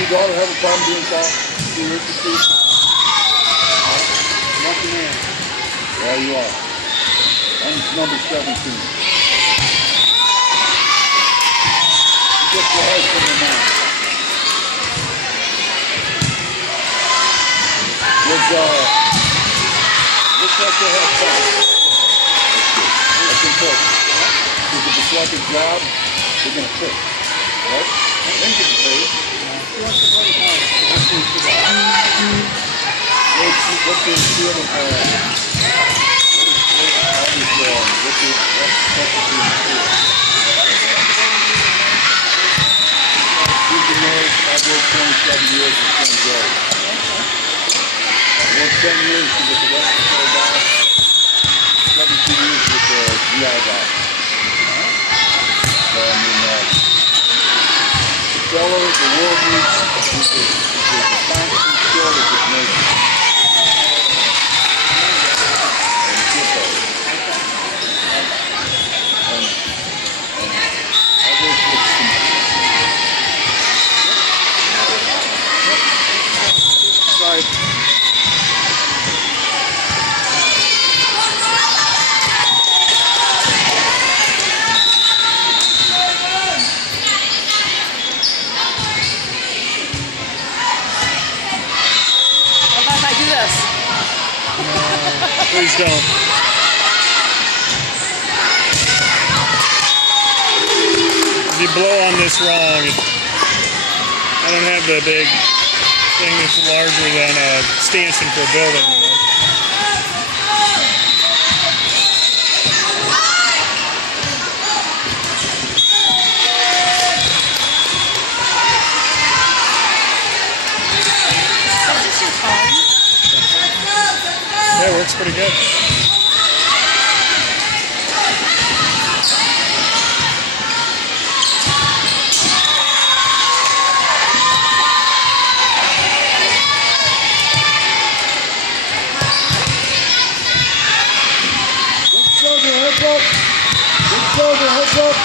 your daughter have a problem doing that? She is the two. Lucky man. There you are. And number 17. Get your head from the mouth. Looks like they have fun. That's important. If it's like a job, they're going to quit. Right? Then get paid. What's the deal with I've worked 27 years with Ken Joe. I worked 10 years with the respiratory guy, 17 years with the GI guy. So, I mean, the fellow, the world needs is a constant shortage of nurses. Please don't. If you blow on this wrong, I don't have the big thing that's larger than a stanchion for a building. You know? Yeah, it works pretty good. Heads up! Good shoulder, heads up!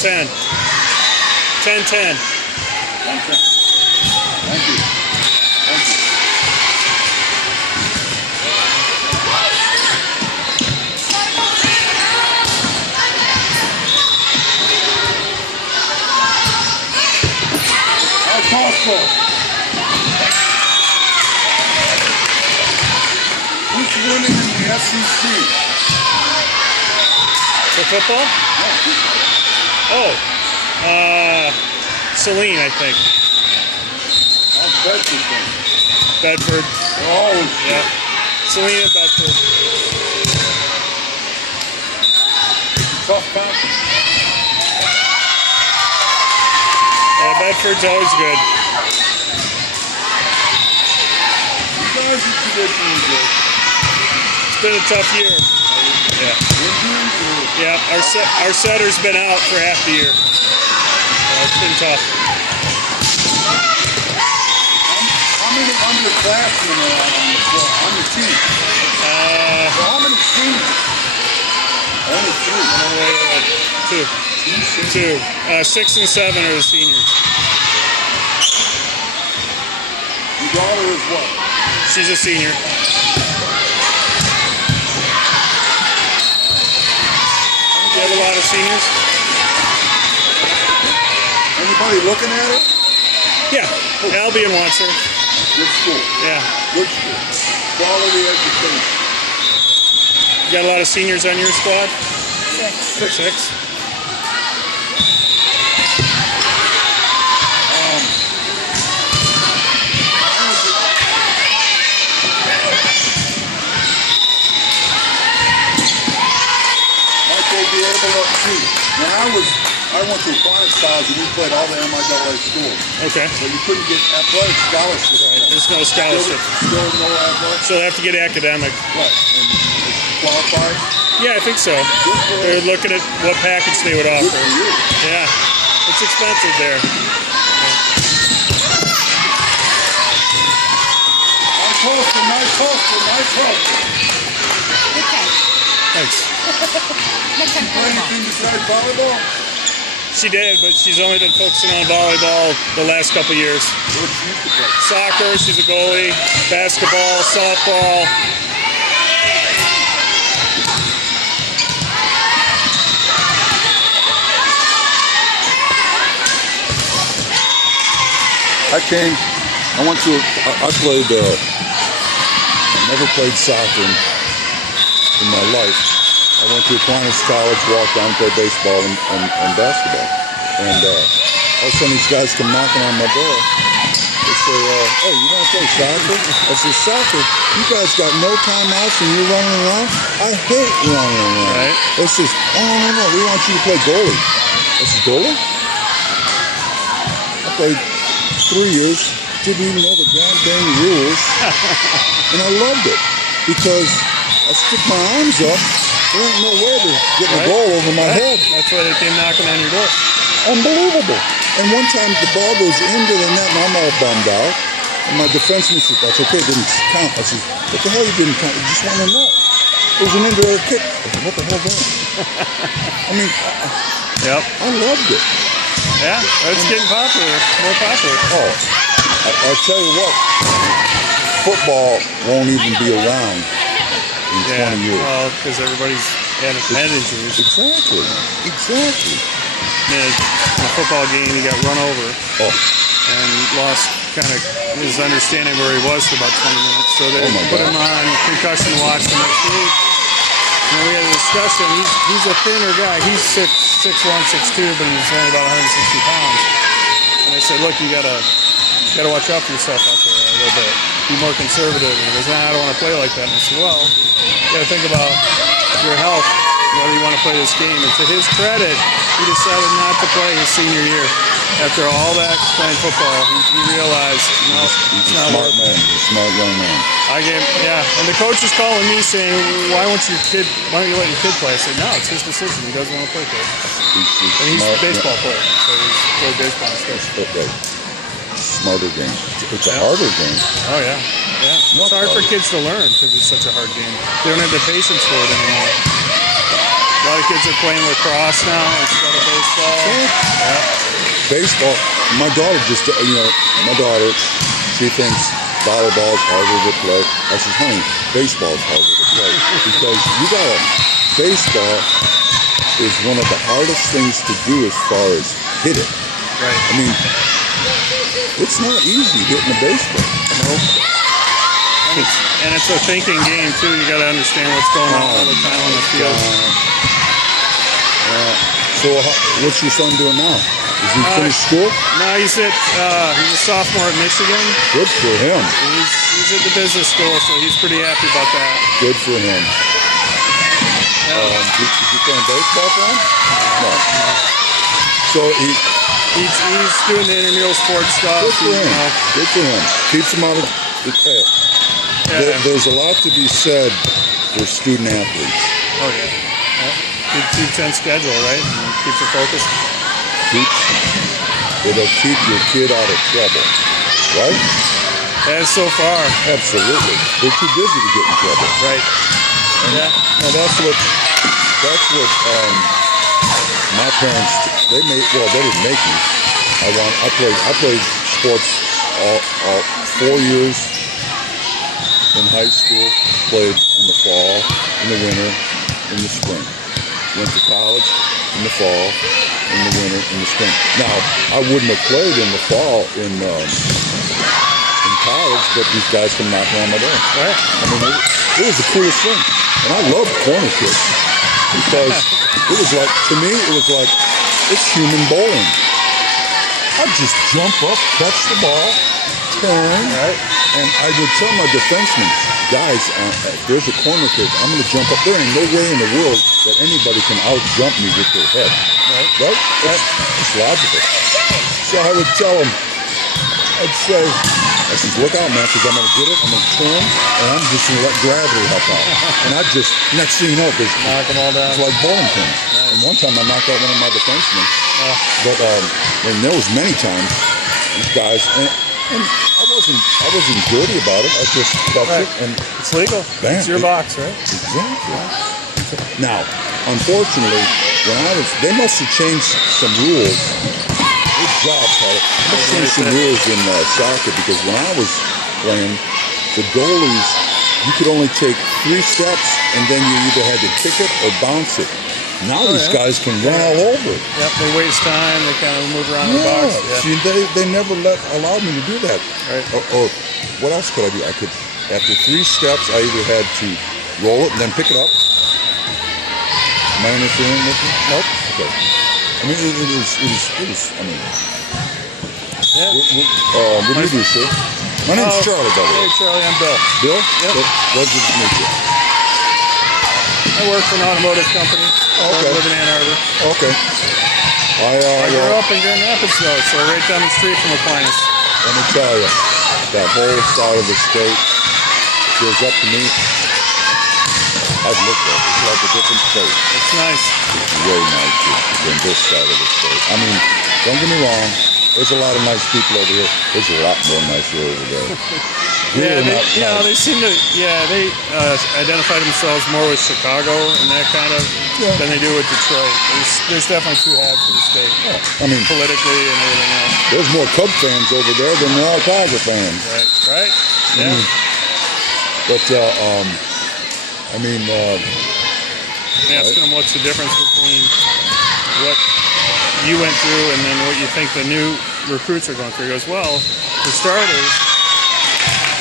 Ten. 10-10. 10-10. Thank you. Thank you. How's possible? Who's winning in the SEC? For football? Oh, Celine, I think. How's Bedford doing? Bedford. Oh, yeah. Celine and Bedford. Tough match. Bedford's always good. You guys are traditionally good. It's been a tough year. Yeah. Yeah, our setter's been out for half the year. It's been tough. How many underclassmen are on the team? So how many seniors? Only 3. Two. 6 and 7 are the seniors. Your daughter is what? She's a senior. You have a lot of seniors? Anybody looking at it? Yeah. Albion wants her. Good school. Yeah. Good school. Quality education. You got a lot of seniors on your squad? 6. Might they be able to shoot? Now I went to Aquanics College and we played all the MIAA schools. Okay. So you couldn't get athletic scholarships. Right. There's no scholarship. Still no athletic. So they have to get academic. Right. And qualify? Yeah, I think so. They're looking at what package they would Good offer. for you. Yeah, it's expensive there. Nice poster. Good catch. Thanks. Next time, Play volleyball. anything besides volleyball? She did, but she's only been focusing on volleyball the last couple years. What she used to play? Soccer, she's a goalie. Basketball, softball. I played, never played soccer in my life. I went to Aquinas College, walked down, played baseball and basketball. And all of a sudden these guys come knocking on my door. They say, hey, you want to play soccer? I said, soccer? You guys got no timeouts and you're running around? I hate running around. Right. They says, no, we want you to play goalie. I said, goalie? I played 3 years, didn't even know the goddamn rules, and I loved it because I stick my arms up, there ain't no way to get a goal over my head. That's why they came knocking on your door. Unbelievable. And one time the ball goes into the net and I'm all bummed out, and my defenseman said, that's okay, it didn't count. I said, what the hell you didn't count? You just won the net. It was an indirect kick. I said, what the hell that? I mean, Yep. I loved it. Yeah, it's getting popular, more popular. Oh, I'll tell you what, football won't even be around in 20 years. Well, because everybody's had head injuries. Exactly. In a football game, he got run over Oh, and lost kind of his understanding where he was for about 20 minutes. So they Oh my put God. him on concussion watch the next week. And we had a discussion. He's a thinner guy. He's 6'1", 6'2", but he's only about 160 pounds. And I said, look, you gotta watch out for yourself out there a little bit. Be more conservative. And he goes, I don't want to play like that. And I said, well, you gotta think about your health, whether you want to play this game. And to his credit, he decided not to play his senior year. After all that playing football, he realized, no, he's it's a not smart worth it. man. He's a smart young man. And the coach is calling me saying, why don't you let your kid play? I said, no, it's his decision. He doesn't want to play, coach. And he's a baseball player, so he's played baseball instead. Right. Smarter game. It's a harder game. Oh, yeah. It's hard for kids to learn because it's such a hard game. They don't have the patience for it anymore. A lot of kids are playing lacrosse now instead of baseball. Yeah. Baseball. My daughter she thinks volleyball is harder to play. I said, honey, baseball is harder to play because baseball is one of the hardest things to do as far as hit it. Right. I mean, it's not easy hitting a baseball. Nope. And it's a thinking game too. You got to understand what's going on all the time on the field. So what's your son doing now? Is he finished school? No, he's a sophomore at Michigan. Good for him. He's at the business school, so he's pretty happy about that. Good for him. Is he playing baseball for him? No. So He's doing the intramural sports stuff. good for him. Good for him. Keeps him out of. There's a lot to be said for student athletes. Oh yeah. Keeps on schedule, right? And keeps it focused. It'll keep your kid out of trouble, right? As so far. Absolutely. They're too busy to get in trouble. Right. And that's what my parents they didn't make me. I played sports all 4 years in high school. Played in the fall, in the winter, in the spring. Went to college in the fall, in the winter, in the spring. Now I wouldn't have played in the fall in college, but these guys come knocking on my door. Right. I mean, it was the coolest thing. And I loved corner kicks because it was like, it's human bowling. I'd just jump up, catch the ball, turn, and I would tell my defensemen, guys, if there's a corner kick, I'm going to jump up. There ain't no way in the world that anybody can out-jump me with their head. Right? It's logical. So I would tell them, I'd say, I said, look out, man, because I'm going to get it, I'm going to turn, and I'm just going to let gravity help out. And I just, next thing you know, there's, Knock them all down. it's like bowling pins. And one time I knocked out one of my defensemen. But and there was many times these guys, and I wasn't dirty about it. I just touched Right. it, and It's legal. Bam. It's your box, right? exactly. Now, unfortunately, they must have changed some rules. Good job, Tyler. They must have changed some rules in soccer because when I was playing, the goalies, you could only take 3 steps, and then you either had to kick it or bounce it. Now these yeah. guys can run all over it. Yep, they waste time. They kind of move around the box. Yeah. See, they never allowed me to do that. Right. Or what else could I do? I could, after 3 steps, I either had to roll it and then pick it up. Am I interfering with you? Nope. Okay. I mean, it is. I mean, Yeah. what do you do, sir? My name's Charlie, by the Hey, way. Charlie, I'm Bill. Bill? Yep. Pleasure to meet you. I work for an automotive company. Okay. I live in Ann Arbor. Okay. I grew up in Grand Rapids, though, so right down the street from Aquinas. Let me tell you, that whole side of the state, if it was up to me, I'd look at it. It's like a different state. It's nice. It's way nicer than this side of the state. I mean, don't get me wrong. There's a lot of nice people over here. There's a lot more nicer over there. Yeah, Really not nice. they seem to, they identify themselves more with Chicago and that kind of than they do with Detroit. There's definitely 2 halves to the state, I mean, politically and everything else. there's more Cub fans over there than there are Tiger fans. Right? Yeah. But, I mean, Asking them what's the difference between what you went through and then what you think the new recruits are going through. He goes, well, for starters,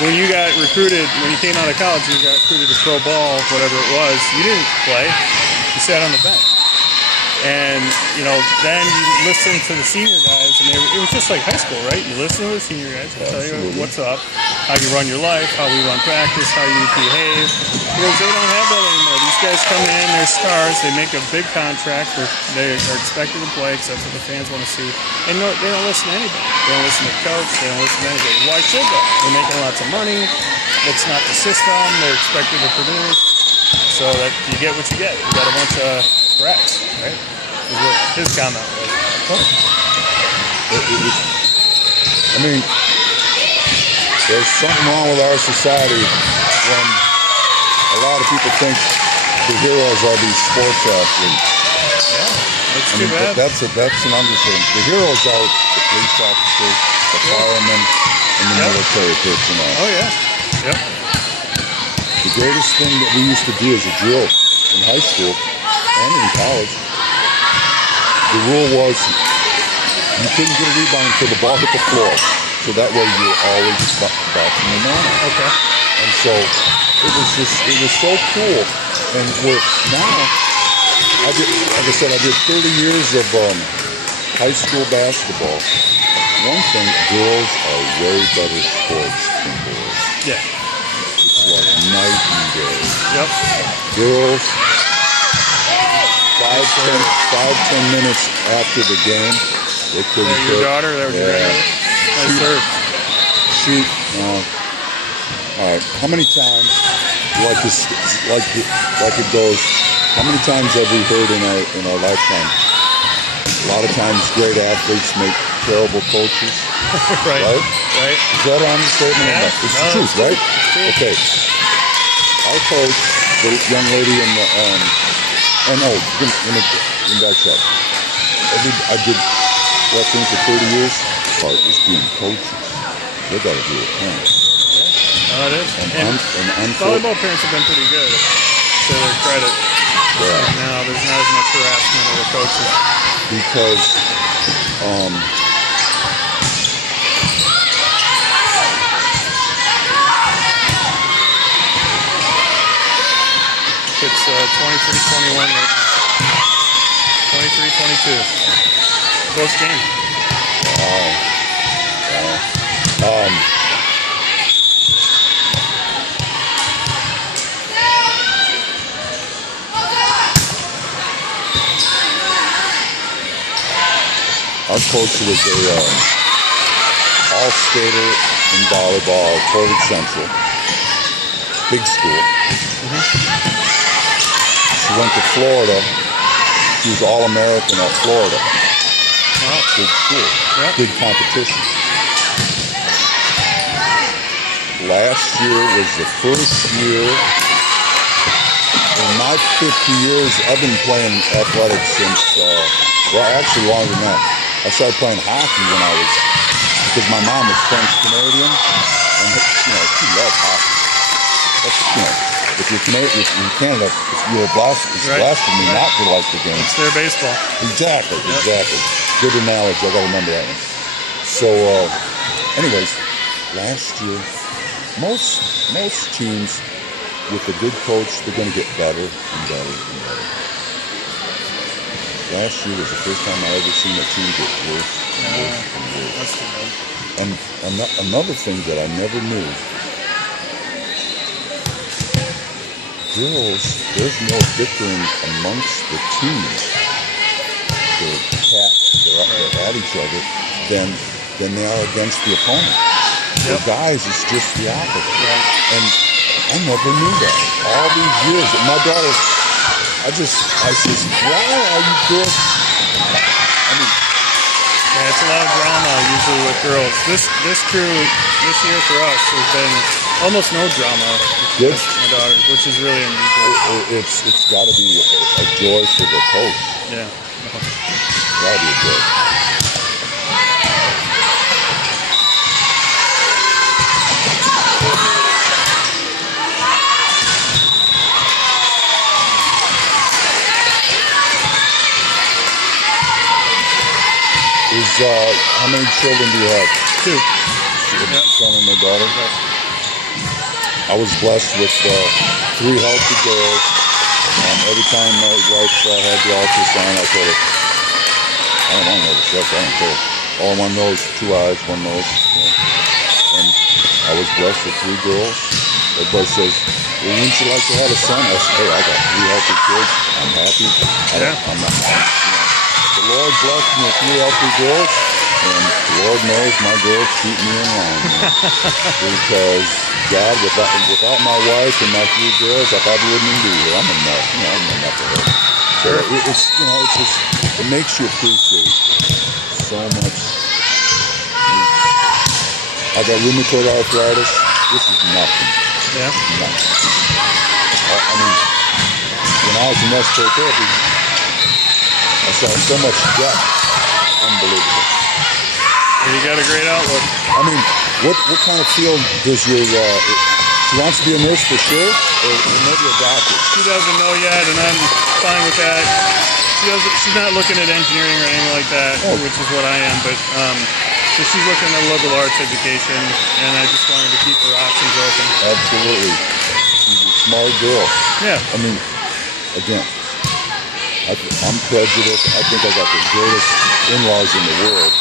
when you got recruited, when you came out of college, you got recruited to pro ball, whatever it was, you didn't play. You sat on the bench. And, then you listen to the senior guys, and it was just like high school, right? You listen to the senior guys, they'll tell you what's up, how you run your life, how we run practice, how you behave. Because they don't have that anymore. These guys come in, they're stars, they make a big contract, they are expected to play because that's what the fans want to see. And they don't listen to anybody. They don't listen to the coach, they don't listen to anybody. Why should they? They're making lots of money, it's not the system, they're expected to produce. So that you get what you get. You got a bunch of brats, right? Is what his comment was. I mean, there's something wrong with our society when a lot of people think the heroes are these sports athletes. Yeah, that's I too mean, bad. that's an understatement. The heroes are the police officers, the firemen, and the military personnel. Oh yeah. Yep. The greatest thing that we used to do as a drill in high school and in college, the rule was you couldn't get a rebound until the ball hit the floor. So that way you were always bouncing the man. Okay. And so it was so cool. And we're now, like I said, I did 30 years of high school basketball. One thing, girls are way better sports than boys. Yeah. It's like night and day. Yep. Girls, 5-10 minutes after the game, they couldn't That your cook. daughter? That was your daughter? Nice serve. Shoot. All right. How many times, like it goes, how many times have we heard in our lifetime? A lot of times great athletes make terrible coaches. Right. Right? Right. Is that an understatement? Yeah. It's No, the truth, it's right? true. Okay. Our coach, the young lady in the, let me back up. I did wrestling for 30 years. Part is being coaches. They got to do it, parents. No, it is. And Volleyball. volleyball parents have been pretty good, to their credit. Yeah. Now there's not as much harassment of the coaches. Because It's 23-21 right now. 23-22. Close game. our coach was a all-stater in volleyball at Portage Central. Big school. She went to Florida. She was All-American at Florida. Wow. Big school. Yep. Big competition. Last year was the first year in my 50 years. I've been playing athletics since, well, actually longer than that. I started playing hockey when I was, because my mom was French Canadian, and she loved hockey. That's, if you're Canadian, if you're in Canada, it's blasphemy not to like the game. It's their baseball. Exactly. Good analogy. I got to remember that one. So, anyways, last year, most teams with a good coach, they're going to get better and better and better. Last year was the first time I ever seen a team get worse and worse and worse. That's too bad. And another thing that I never knew, girls, there's more bickering amongst the teams. They're at each other than they are against the opponent. For guys, it's just the opposite. And I never knew that. All these years, my daughter, I says, why are you girls? Yeah, it's a lot of drama usually with girls. This crew this year for us has been almost no drama with my daughters, which is really unusual. It's got to be a joy for the coach. Yeah. Got to be a joy. How many children do you have? 2. Son and a daughter? I was blessed with 3 healthy girls. Every time my wife had the ultrasound, I told her, I don't want to know the sex, I don't care. All I want to know is 2 eyes, 1 nose. And I was blessed with 3 girls. Everybody says, well, wouldn't you like to have a son? I said, hey, I got 3 healthy kids. I'm happy. I'm not, the Lord blessed me with 3 healthy girls, and Lord knows my girls keep me in line. Because God, without my wife and my 3 girls, I probably wouldn't even be here. I'm enough. I'm enough for her. Sure. It makes you appreciate so much. I got rheumatoid arthritis. This is nothing. Yeah. Nothing. When I was in respiratory therapy, I saw so much depth. Unbelievable. You got a great outlook. What kind of field does your, she wants to be a nurse for sure, or maybe a doctor? She doesn't know yet, and I'm fine with that. She's not looking at engineering or anything like that, which is what I am, but so she's looking at liberal arts education, and I just wanted to keep her options open. Absolutely. She's a smart girl. Yeah. Again, I'm prejudiced. I think I got the greatest in-laws in the world.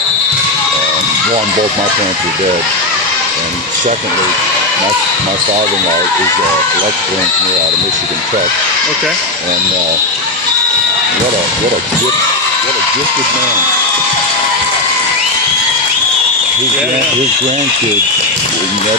One, both my parents are dead. And secondly, my father-in-law is an electrical engineer out of Michigan Tech. Okay. And what a gifted man. His grandkids will never